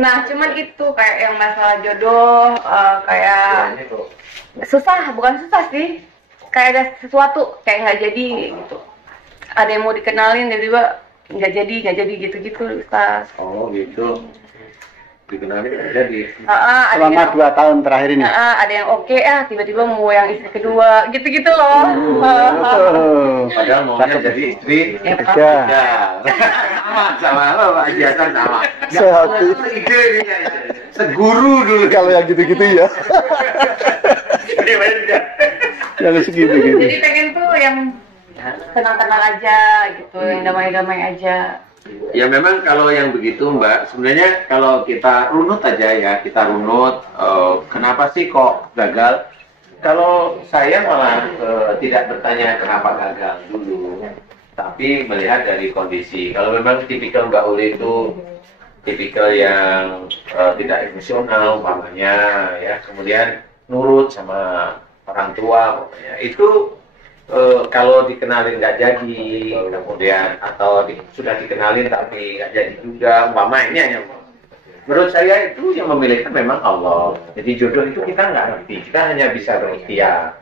Nah, cuman itu kayak yang masalah jodoh, kayak susah, bukan susah sih. Kayak ada sesuatu kayak nggak jadi gitu. Ada yang mau dikenalin tiba-tiba nggak jadi gitu-gitu, Ustaz. Oh gitu. Dikenalin nggak jadi. Selama 2 tahun terakhir ini. Ada yang oke, tiba-tiba mau yang istri kedua, gitu-gitu loh. Padahal maunya jadi istri Tiga. sama lo Pak Haji Hasan sama. Sehati. Ide ini seguru dulu. Kalau yang gitu-gitu ya. Yang segitu-gitu. Jadi pengen tuh yang tenang-tenang aja gitu, yang damai-damai aja. Ya memang kalau yang begitu Mbak, sebenarnya kalau kita runut aja ya, kita runut kenapa sih kok gagal? Kalau saya malah tidak bertanya kenapa gagal dulu, tapi melihat dari kondisi. Kalau memang tipikal Mbak Uli itu tipikal yang tidak emosional umpamanya ya, kemudian nurut sama orang tua pokoknya itu kalau dikenalin nggak jadi, kemudian atau sudah dikenalin tapi nggak jadi juga, umpama ini hanya menurut saya itu yang memilihkan memang Allah. Jadi jodoh itu kita nggak ngerti, kita hanya bisa berikhtiar.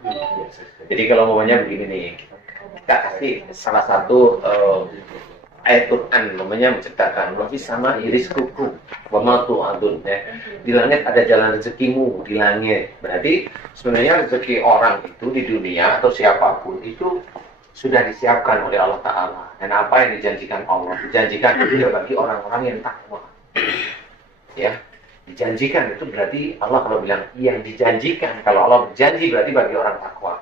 Jadi kalau umpamanya begini nih, kita kasih salah satu ayat Quran namanya menceritakan wafis sama iris kuku wamatu adun ya. Di langit ada jalan rezekimu di langit. Berarti sebenarnya rezeki orang itu di dunia atau siapapun itu sudah disiapkan oleh Allah Ta'ala. Dan apa yang dijanjikan Allah dijanjikan itu bagi orang-orang yang takwa ya. Dijanjikan itu berarti Allah kalau bilang yang dijanjikan, kalau Allah berjanji berarti bagi orang takwa.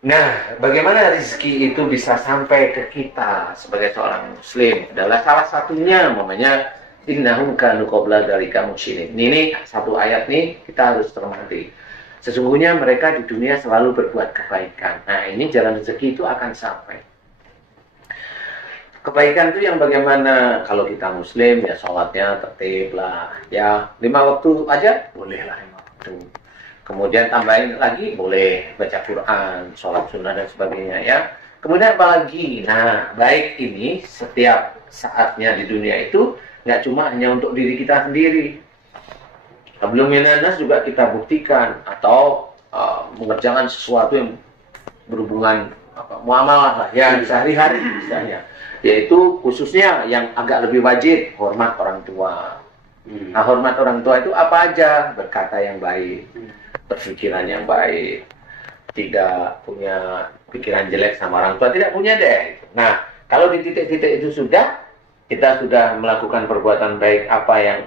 Nah, bagaimana rezeki itu bisa sampai ke kita sebagai seorang muslim? Adalah salah satunya namanya innahum kanu qabla dzalika muhsinin. Ini satu ayat nih kita harus cermati. Sesungguhnya mereka di dunia selalu berbuat kebaikan. Nah, ini jalan rezeki itu akan sampai. Kebaikan itu yang bagaimana? Kalau kita muslim ya sholatnya tertib lah. Ya 5 waktu aja boleh lah 5 waktu. Kemudian tambahin lagi boleh baca Quran, sholat sunnah dan sebagainya ya. Kemudian apa lagi? Nah, baik ini setiap saatnya di dunia itu nggak cuma hanya untuk diri kita sendiri. Belum minanas juga kita buktikan atau mengerjakan sesuatu yang berhubungan muamalah lah ya sehari-hari misalnya. Yaitu khususnya yang agak lebih wajib hormat orang tua. Nah, hormat orang tua itu apa aja? Berkata yang baik, berpikiran yang baik, tidak punya pikiran jelek sama orang tua, tidak punya deh. Nah, kalau di titik-titik itu kita sudah melakukan perbuatan baik apa yang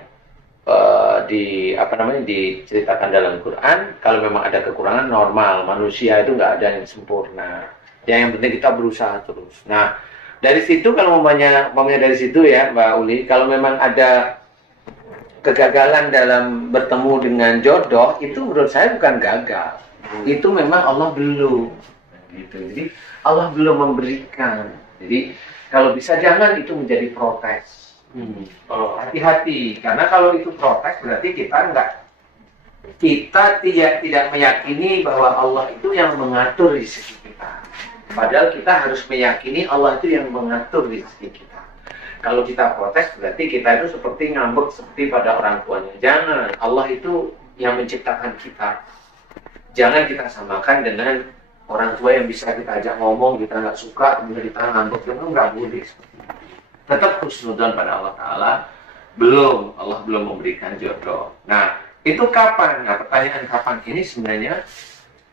diceritakan dalam Quran. Kalau memang ada kekurangan normal, manusia itu nggak ada yang sempurna. Yang penting kita berusaha terus. Nah, dari situ kalau umpamanya dari situ ya Mbak Uli, kalau memang ada kegagalan dalam bertemu dengan jodoh, itu menurut saya bukan gagal. Itu memang Allah belum. Gitu. Jadi Allah belum memberikan. Jadi kalau bisa jangan itu menjadi protes. Hati-hati, karena kalau itu protes berarti kita tidak meyakini bahwa Allah itu yang mengatur rezeki kita. Padahal kita harus meyakini Allah itu yang mengatur rezeki kita. Kalau kita protes berarti kita itu seperti ngambek seperti pada orang tuanya. Jangan, Allah itu yang menciptakan kita. Jangan kita samakan dengan orang tua yang bisa kita ajak ngomong, kita nggak suka, kemudian kita ngambek, itu nggak boleh. Tetap husnudzon pada Allah Ta'ala. Allah belum memberikan jodoh. Nah, itu kapan? Nah, pertanyaan kapan ini sebenarnya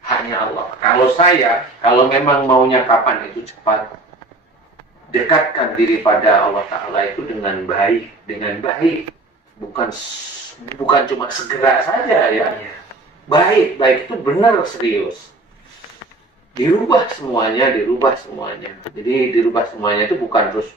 haknya Allah. Kalau memang maunya kapan itu cepat, dekatkan diri pada Allah Ta'ala itu dengan baik, bukan cuma segera saja ya. Baik itu benar serius. Dirubah semuanya. Jadi dirubah semuanya itu bukan terus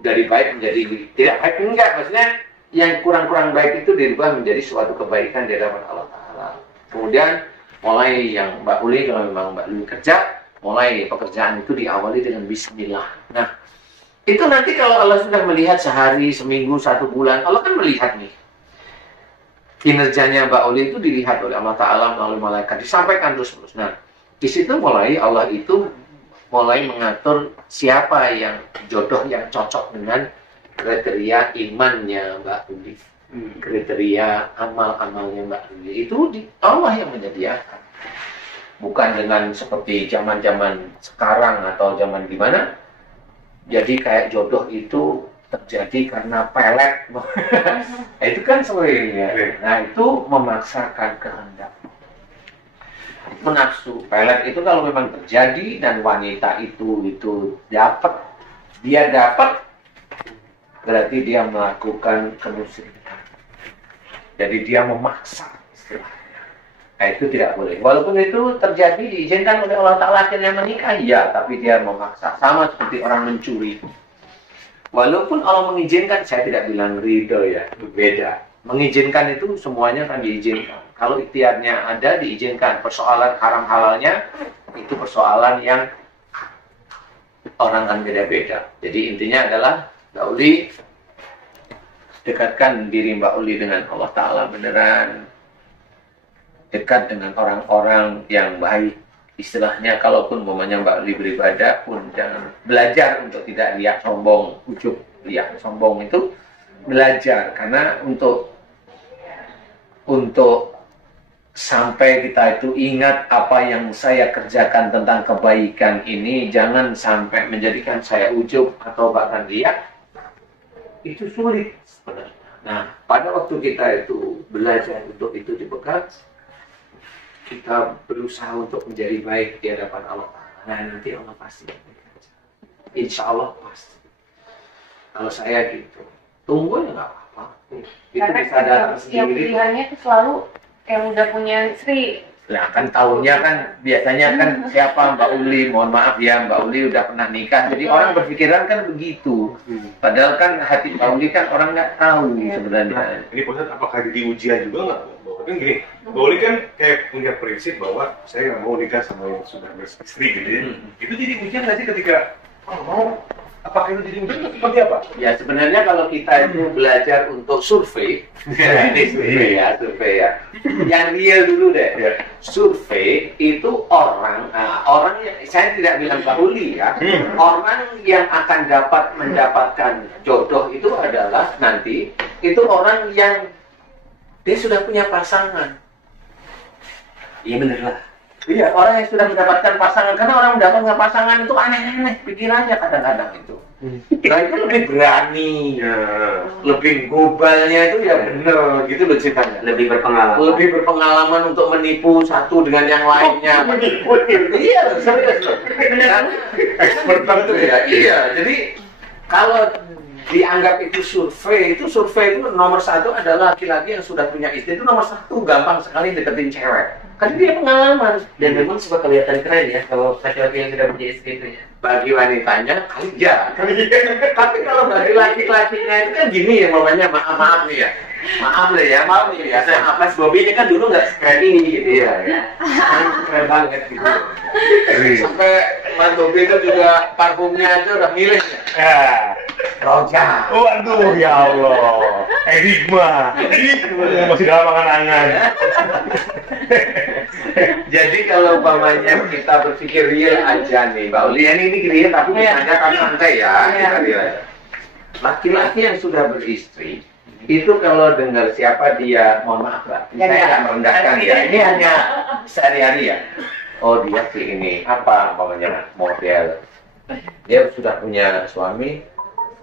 dari baik menjadi tidak baik, enggak. Maksudnya yang kurang-kurang baik itu dirubah menjadi suatu kebaikan di hadapan Allah Ta'ala. Kemudian mulai yang Mbak Uli, kalau memang Mbak Uli kerja, mulai pekerjaan itu diawali dengan bismillah. Nah, itu nanti kalau Allah sudah melihat sehari, seminggu, 1 bulan, Allah kan melihat nih. Kinerjanya Mbak Uli itu dilihat oleh Allah Ta'ala melalui malaikat, disampaikan terus. Nah, di situ mulai Allah itu mulai mengatur siapa yang jodoh yang cocok dengan kriteria imannya Mbak Uli, kriteria amal-amalnya Mbak Uli. Itu Allah yang menyediakan, bukan dengan seperti zaman-zaman sekarang atau zaman gimana. Jadi kayak jodoh itu terjadi karena pelet. Nah, itu kan sering ya. Nah, itu memaksakan kehendak, menafsu. Pelet itu kalau memang terjadi dan wanita itu dapat, berarti dia melakukan kemusyrikan. Jadi dia memaksa istilahnya. Nah, itu tidak boleh. Walaupun itu terjadi diizinkan oleh Allah Ta'ala akhirnya menikah, ya, tapi dia memaksa. Sama seperti orang mencuri. Walaupun Allah mengizinkan, saya tidak bilang ridho ya, beda. Mengizinkan itu semuanya kan diizinkan. Kalau ikhtiarnya ada, diizinkan. Persoalan haram halalnya, itu persoalan yang orang kan beda-beda. Jadi intinya adalah, Mbak Uli, dekatkan diri Mbak Uli dengan Allah Ta'ala beneran. Dekat dengan orang-orang yang baik. Istilahnya, kalaupun umpamanya Mbak Uli beribadah pun jangan belajar untuk tidak riak sombong, ujub riak sombong itu belajar, karena untuk sampai kita itu ingat apa yang saya kerjakan tentang kebaikan ini, jangan sampai menjadikan saya ujub atau bahkan riak, itu sulit sebenarnya. Nah, pada waktu kita itu belajar untuk itu dipegang, kita berusaha untuk menjadi baik di hadapan Allah. Nah, nanti Allah pasti. Insya Allah pasti. Kalau saya gitu, tunggu ya nggak apa-apa. Itu bisa datang sendiri. Yang pilihannya itu selalu yang udah punya istri. Nah, kan tahunnya kan biasanya kan siapa Mbak Uli, mohon maaf ya, Mbak Uli udah pernah nikah. Jadi orang berpikiran kan begitu. Padahal kan hati Mbak Uli kan orang nggak tahu sebenarnya. Nah, ini Pak, apakah jadi ujian juga nggak? Kan gini, Mbak Uli kan kayak punya prinsip bahwa saya nggak mau nikah sama yang sudah beristri gitu ya. Itu jadi ujian nggak sih ketika mau? Apakah itu jadi ujian seperti apa? Ya sebenarnya kalau kita itu belajar untuk survei, ini survei ya. Yang real dulu deh. Survei itu orang yang saya tidak bilang Mbak Uli ya. Orang yang akan mendapatkan jodoh itu adalah nanti itu orang yang dia sudah punya pasangan. Iya bener lah. Iya, orang yang sudah mendapatkan pasangan. Karena orang mendapatkan pasangan itu aneh-aneh pikirannya kadang-kadang itu. Nah itu lebih berani, lebih globalnya itu ya bener gitu loh ceritanya. Lebih berpengalaman untuk menipu satu dengan yang lainnya. Menipu? Iya, serius loh. Expert banget ya. Iya, jadi kalau dianggap itu survei itu nomor satu adalah laki-laki yang sudah punya istri itu nomor satu, gampang sekali deketin cewek karena dia pengalaman dan memang suka kelihatan keren ya kalau laki-laki yang sudah punya istri itu ya. Bagi wanitanya kali ya. Tapi kalau bagi laki-lakinya itu kan gini ya, mamanya maaf nih ya, maaf nih ya. Mas Bobby ini kan dulu nggak sekeren ini gitu ya. Keren banget gitu. Sampai Mas Bobby itu juga parfumnya aja udah milih ya. Roja. Waduh ya Allah. Enigma. Masih dalam angan-angan. Jadi kalau umpamanya kita berpikir real aja nih, Mbak Uli, ini real tapi misalnya kan santai ya. Laki-laki yang sudah beristri itu kalau dengar siapa dia, mohon maaf Mbak, saya nggak merendahkan ya. Ini hanya sehari-hari ya. Oh dia sih ini apa umpamanya model. Dia sudah punya suami,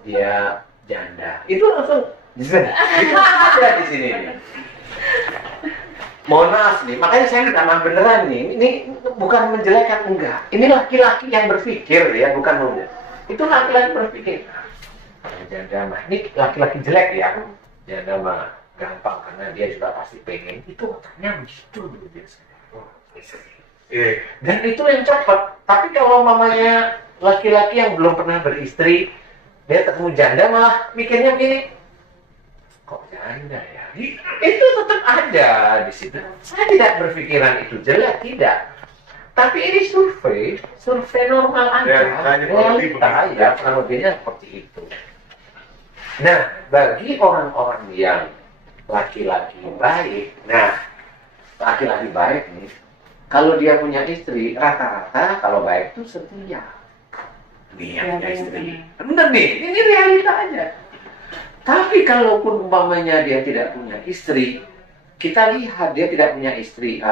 dia janda. Itu langsung ada di sini nih. Mohon maaf nih, makanya saya minta maaf beneran nih. Ini bukan menjelekkan, enggak. Ini laki-laki yang berpikir ya, bukan model. Itu laki-laki berpikir. Janda mah, ini laki-laki jelek ya. Janda mah gampang karena dia sudah pasti pengen. Itu otaknya begitu biasanya. Dan itu yang cepat. Tapi kalau mamanya laki-laki yang belum pernah beristri, dia ketemu janda malah mikirnya begini, kok janda ya? Itu tetap ada di situ. Saya tidak berpikiran itu jelek, tidak. Tapi ini survei normal aja. Realita ya, lebihnya seperti itu. Nah, bagi orang-orang yang laki-laki baik, laki-laki baik nih, kalau dia punya istri, rata-rata kalau baik itu setia. niatnya istri. Bener nih, ini realita aja. Tapi kalaupun umpamanya dia tidak punya istri, kita lihat dia tidak punya istri,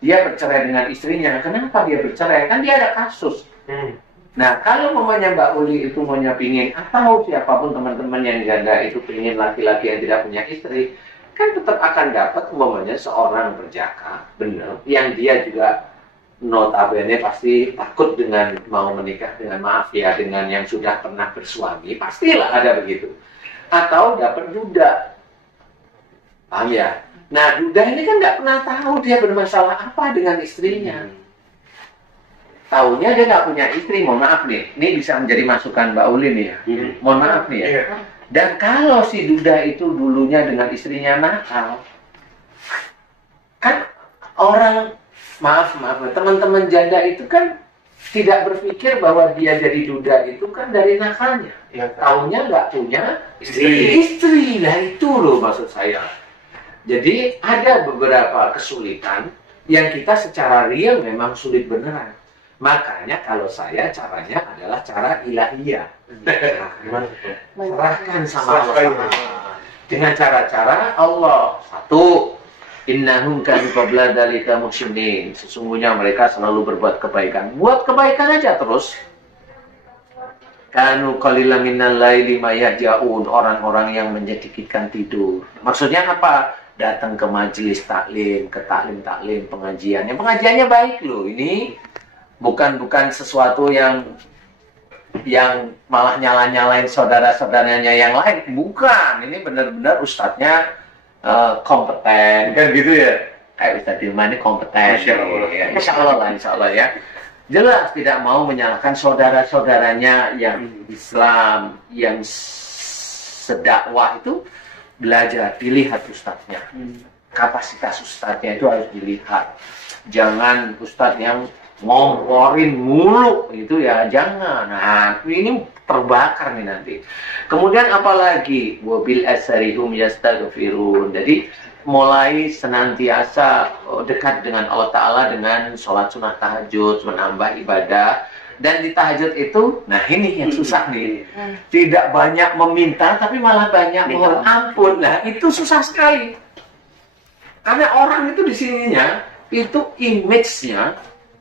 dia bercerai dengan istrinya. Kenapa dia bercerai? Kan dia ada kasus. Nah, kalau umpamanya Mbak Uli itu maunya pingin, atau siapapun teman-teman yang janda itu pingin laki-laki yang tidak punya istri, kan tetap akan dapat umpamanya seorang berjaka, benar, yang dia juga notabene pasti takut dengan mau menikah dengan, maaf ya, dengan yang sudah pernah bersuami, pastilah ada begitu. Atau dapat duda, paham ya? Nah, duda ini kan nggak pernah tahu dia bermasalah apa dengan istrinya. Tahunya dia nggak punya istri, mohon maaf nih. Ini bisa menjadi masukan Mbak Uli nih ya. Mohon maaf nih ya. Dan kalau si duda itu dulunya dengan istrinya nakal, kan orang, maaf, teman-teman janda itu kan tidak berpikir bahwa dia jadi duda itu kan dari nakalnya. Ya, tahunya nggak punya istri. Nah itu loh maksud saya. Jadi ada beberapa kesulitan yang kita secara real memang sulit beneran. Makanya kalau saya caranya adalah cara ilahiyah. Serahkan sama Allah. Dengan cara-cara Allah. Satu, innahum kanu qabla dzalika muhsinin. Sesungguhnya mereka selalu berbuat kebaikan. Buat kebaikan aja terus. Kanu qalilan minal laili ma yahjaun, orang-orang yang menyedikitkan tidur. Maksudnya apa? Datang ke majelis taklim, ke taklim pengajian. Yang pengajiannya baik loh. Ini bukan sesuatu yang malah nyalain saudara-saudaranya yang lain. Bukan, ini benar-benar ustadznya kompeten, kan gitu ya. Kayak Ustadz Dilman ini kompeten. Insya Allah ya. Jelas tidak mau menyalahkan saudara-saudaranya yang Islam, yang sedakwah itu. Belajar, dilihat ustadznya. Kapasitas ustadznya itu harus dilihat. Jangan ustadz yang ngomporin mulu itu ya, jangan. Nah, ini terbakar nih nanti. Kemudian apalagi wabil asharihum yastaghfirun. Jadi mulai senantiasa dekat dengan Allah Ta'ala dengan sholat sunnah tahajud, menambah ibadah. Dan di tahajud itu, nah ini yang susah nih, tidak banyak meminta tapi malah banyak mohon ampun. Nah itu susah sekali. Karena orang itu di sininya, itu image-nya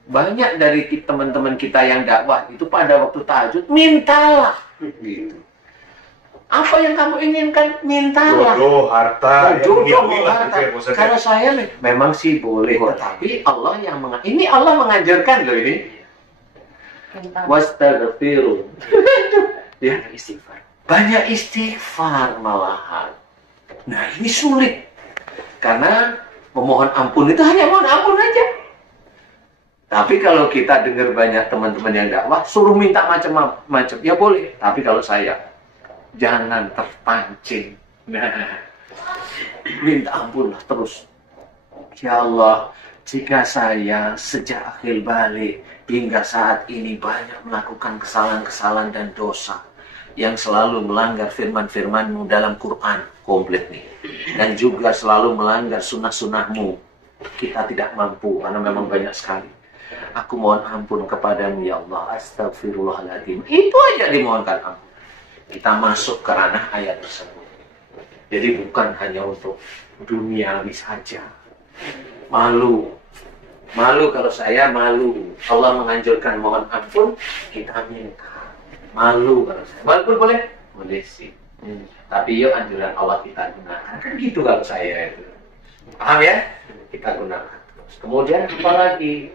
banyak dari teman-teman kita yang dakwah itu pada waktu tahajud, mintalah gitu. Apa yang kamu inginkan, mintalah. Jodoh, harta, harta. Kalau saya memang sih boleh, tetapi Allah yang ini Allah mengajarkan loh ini. Wastaghfiru. Ya, istighfar. Banyak istighfar malahan. Nah, ini sulit. Karena memohon ampun itu hanya mohon ampun aja. Tapi kalau kita dengar banyak teman-teman yang dakwah suruh minta macam-macam, ya boleh. Tapi kalau saya jangan terpancing. Nah, minta ampunlah terus. Ya Allah, jika saya sejak akhir balik hingga saat ini banyak melakukan kesalahan-kesalahan dan dosa yang selalu melanggar firman-firman-Mu dalam Quran, komplit nih, dan juga selalu melanggar sunnah-sunnah-Mu, kita tidak mampu karena memang banyak sekali. Aku mohon ampun kepadamu ya Allah, astagfirullahaladzim. Itu aja dimohonkan ampun. Kita masuk ke ranah ayat tersebut. Jadi bukan hanya untuk duniawi saja. Malu kalau saya malu. Allah menganjurkan mohon ampun, kita minta. Malu kalau saya. Walaupun boleh? Boleh sih. Tapi yuk anjuran Allah kita gunakan. Kan gitu kalau saya itu. Paham ya? Kita gunakan terus. Kemudian apalagi?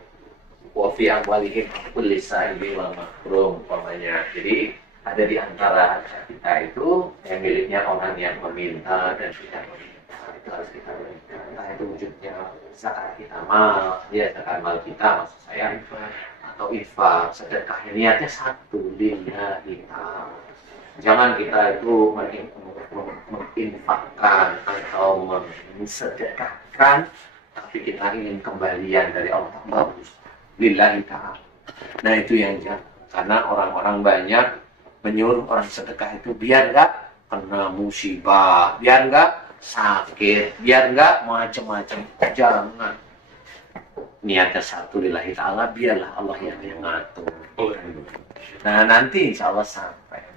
Wa fi amwalihim haqqul lis-sa'ili wal mahrum umpamanya. Jadi ada di antara harta kita itu yang miliknya orang yang meminta dan tidak meminta. Itu harus kita berikan. Entah itu wujudnya zakat kita mal, ya zakat mal kita maksud saya, atau infak, sedekah. Niatnya satu, lillahi ta'ala. Jangan kita itu menginfakkan atau mensedekahkan, tapi kita ingin kembalian dari Allah Ta'ala. Lillahi ta'ala. Nah itu yang jangan. Karena orang-orang banyak menyuruh orang sedekah itu biar nggak kena musibah, biar nggak sakit, biar nggak macam-macam. Jangan. Niatnya satu lillahi ta'ala, biarlah Allah yang ngatur. Nah nanti insya Allah sampai.